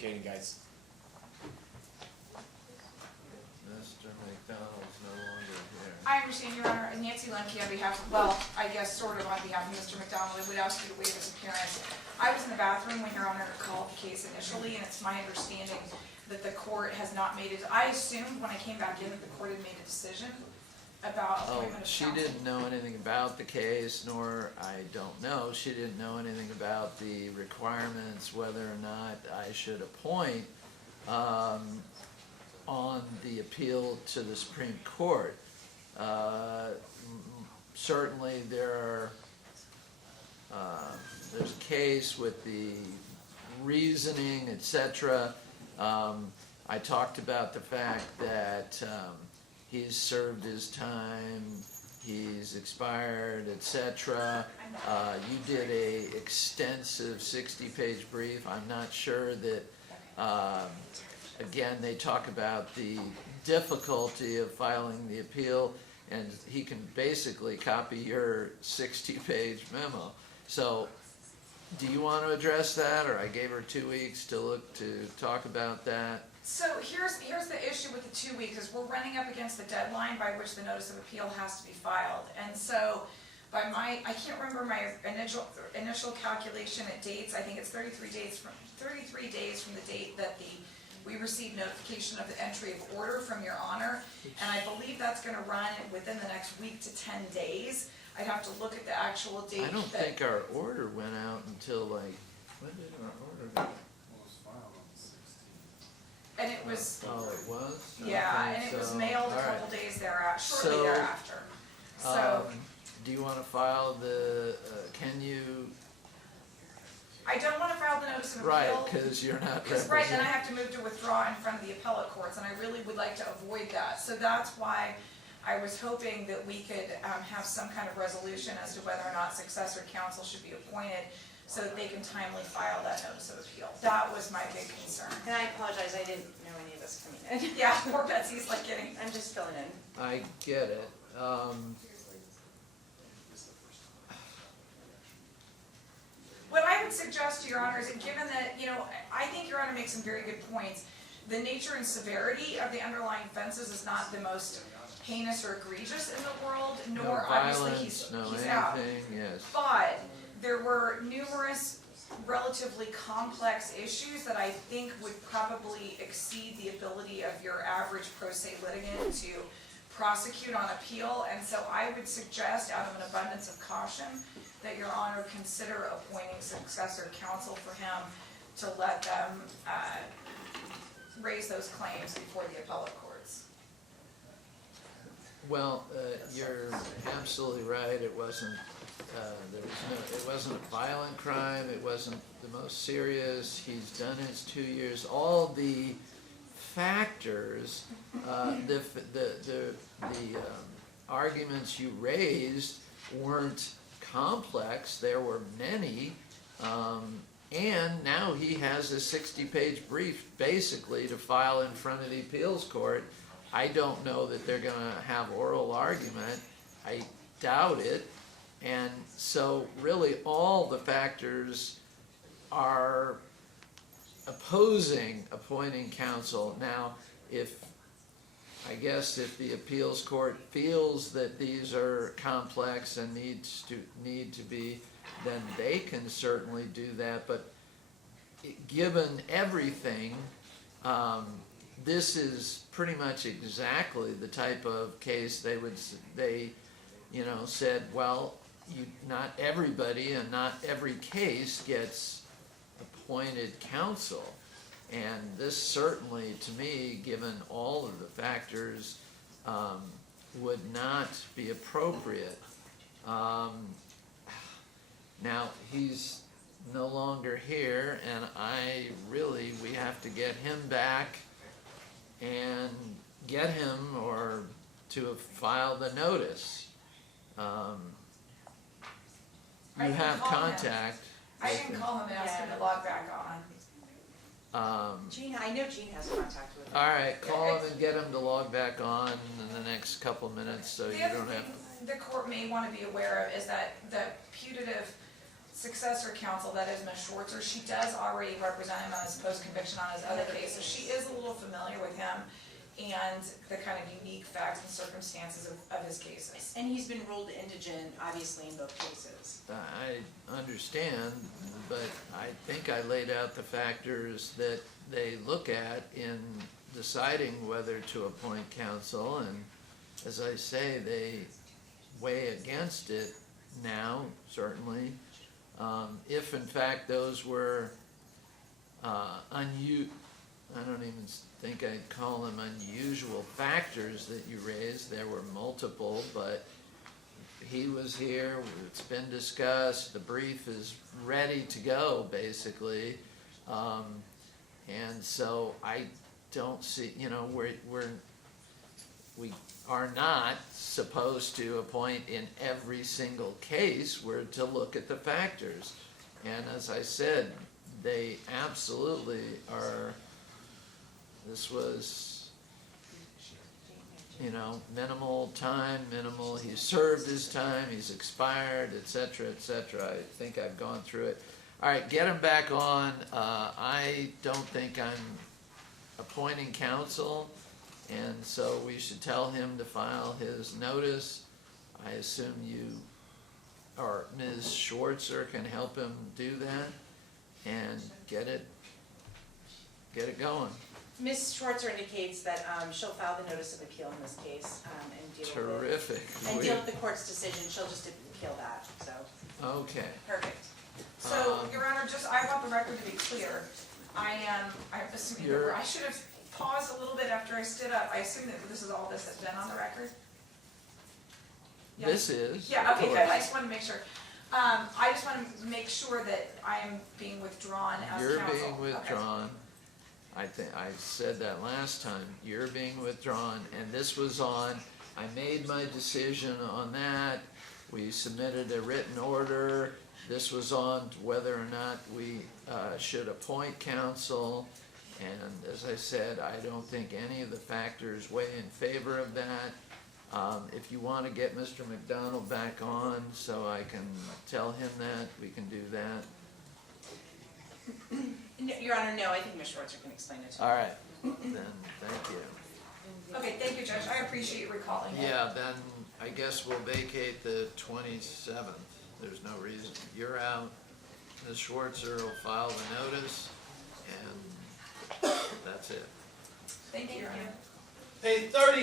communicating, guys. Mr. McDonald's no longer here. I understand, Your Honor. Nancy Lemcke on behalf of, well, I guess sort of on behalf of Mr. McDonald, I would ask you to waive his appearance. I was in the bathroom when Your Honor called the case initially, and it's my understanding that the court has not made it. I assumed when I came back in that the court had made a decision about appointment of She counsel. didn't know anything about the case, nor, I don't know, she didn't know anything about the requirements, whether or not I should appoint on the appeal to the Supreme Court. Certainly there's a case with the reasoning, etc. I talked about the fact that he's served his time, he's expired, etc. You did a extensive 60-page brief. I'm not sure that, again, they talk about the difficulty of filing the appeal, and he can basically copy your 60-page memo. So, do you want to address that, or I gave her 2 weeks to talk about that? So here's the issue with the 2 weeks, is we're running up against the deadline by which the notice of appeal has to be filed. And so by I can't remember my initial calculation at dates. I think it's 33 days from the date that we received notification of the entry of order from Your Honor. And I believe that's going to run within the next week to 10 days. I'd have to look at the actual date. I don't think our order went out until like, when did our order go? And it was, Oh, it was? yeah, Okay, and it was so- mailed a all right. couple days thereafter, shortly So, thereafter. So, Do you want to file can you, I don't want to file the notice of right, appeal. because you're not Because right, then I representing. have to move to withdraw in front of the appellate courts, and I really would like to avoid that. So that's why I was hoping that we could have some kind of resolution as to whether or not successor counsel should be appointed, so that they can timely file that notice of appeal. That was my big concern. And I apologize, I didn't know any of this coming in. Yeah, poor Betsy's like getting, I'm just filling in. I get it. what I would suggest to Your Honor is that given that, I think Your Honor makes some very good points. The nature and severity of the underlying offenses is not the most heinous or egregious in the world, No nor obviously violence, no he's out. anything, yes. But there were numerous relatively complex issues that I think would probably exceed the ability of your average pro se litigant to prosecute on appeal. And so I would suggest, out of an abundance of caution, that Your Honor consider appointing successor counsel for him to let them raise those claims before the appellate courts. Well, you're absolutely right. It wasn't. It wasn't a violent crime. It wasn't the most serious. He's done his 2 years. All the factors, the arguments you raised weren't complex. There were many, and now he has a 60-page brief basically to file in front of the appeals court. I don't know that they're going to have oral argument. I doubt it. And so really all the factors are opposing appointing counsel. Now, I guess if the appeals court feels that these are complex and need to be, then they can certainly do that. But given everything, this is pretty much exactly the type of case they said, well, not everybody and not every case gets appointed counsel. And this certainly, to me, given all of the factors, would not be appropriate. Now, he's no longer here, and we have to get him back and get him or to file the notice. I You can have call him. contact. I with can him. call him and ask him to log back on. Gene, I know Gene has contact with him. All right, call him and get him to log back on in the next couple minutes, so you The other don't have. thing the court may want to be aware of is that the putative successor counsel, that is Ms. Schwartzer, she does already represent him on his post-conviction on his other cases. She is a little familiar with him and the kind of unique facts and circumstances of his cases. And he's been ruled indigent, obviously, in both cases. I understand, but I think I laid out the factors that they look at in deciding whether to appoint counsel, and as I say, they weigh against it now, certainly. If in fact those were I don't even think I'd call them unusual factors that you raised. There were multiple, but he was here, it's been discussed, the brief is ready to go, basically. And so I don't see, we are not supposed to appoint in every single case. We're to look at the factors. And as I said, they absolutely are, this was, minimal time, he served his time, he's expired, et cetera, et cetera. I think I've gone through it. All right, get him back on. I don't think I'm appointing counsel, and so we should tell him to file his notice. I assume you or Ms. Schwartzer can help him do that and get it going. Ms. Schwartzer indicates that she'll file the notice of appeal in this case and deal Terrific. with the court's decision. She'll just appeal that, so. Okay. Perfect. So, Your Honor, I want the record to be clear. I'm assuming I should have paused a little bit after I stood up. I assume that this is all this has been on the record? Yeah. This is. Yeah, okay, of good. I course. just wanted to make sure. I just want to make sure that I am being withdrawn as counsel. You're being Okay. withdrawn. I think I said that last time. You're being withdrawn, and this was on. I made my decision on that. We submitted a written order. This was on whether or not we should appoint counsel. And as I said, I don't think any of the factors weigh in favor of that. If you want to get Mr. McDonald back on so I can tell him that, we can do that. No, Your Honor, no, I think Ms. Schwartzer can explain it to you. All right, then, thank you. Okay, thank you, Judge. I appreciate you recalling it. Yeah, then I guess we'll vacate the 27th. There's no reason. You're out. Ms. Schwartzer will file the notice, and that's it. Thank you, Your Honor. Hey, 30.